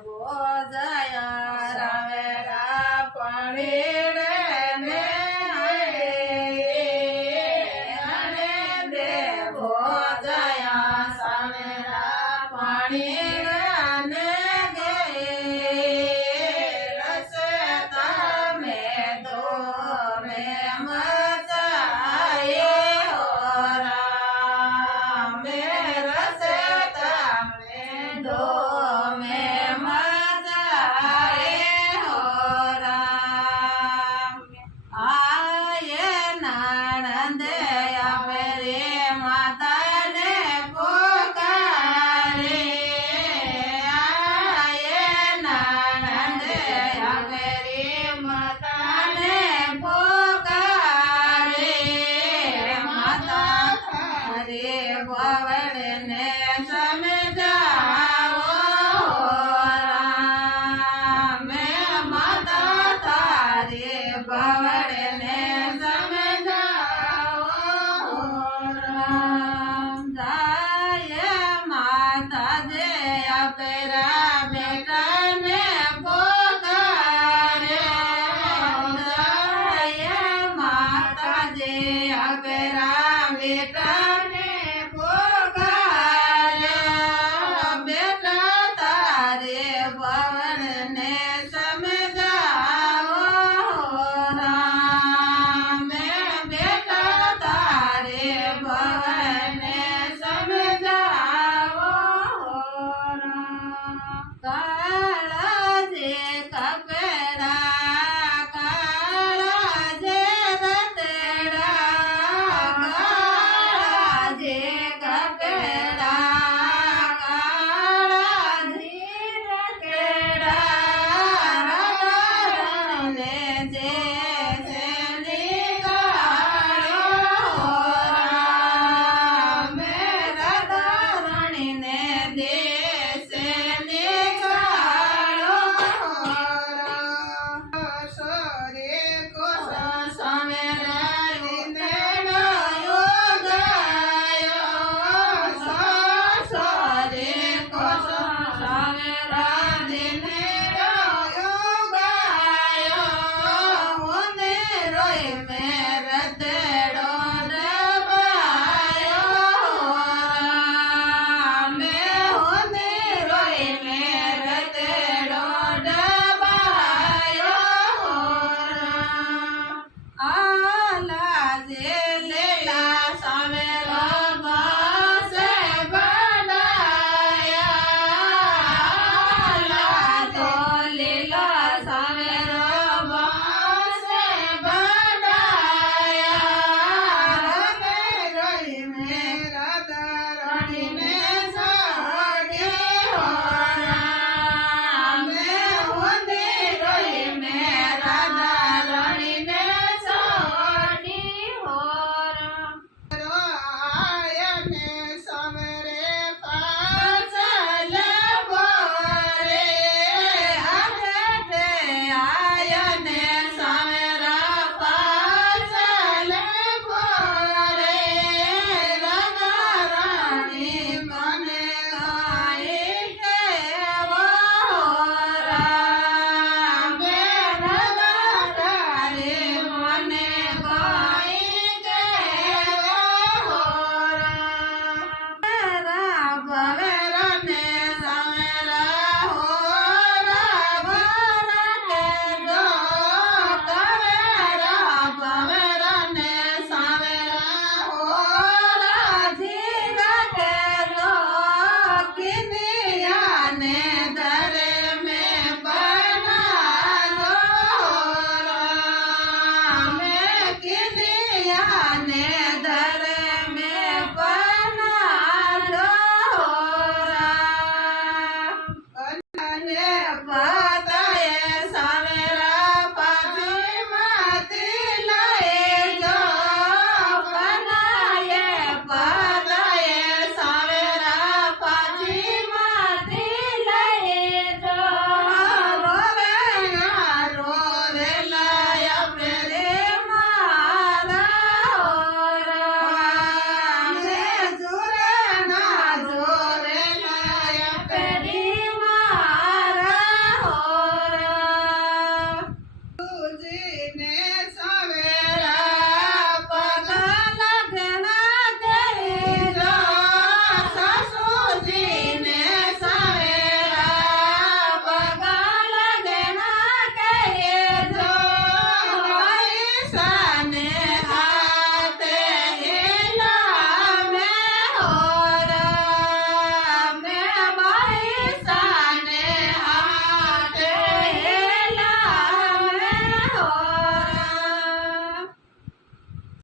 બોજાયા રાવેરા પડી રે ને અને દે બોજાયા સાવેરા પાણી રે ગે રસે તમે તો મે મચાએ ઓરા મે રસે તમે દો મે મચાએ ઓરા આયે નાણંદે આવે રે માતાને પોકારે આયે નાણંદે આવે રે માતાને પોકારે માતા તારે વવડને સમજાવો રામે માતા તારે વવડને સમજાવો રામ જાય માતા જે આપેરા બેટાને પોકારે જાય માતા જે આપેરા બેટાને પોકારે બેટા તારે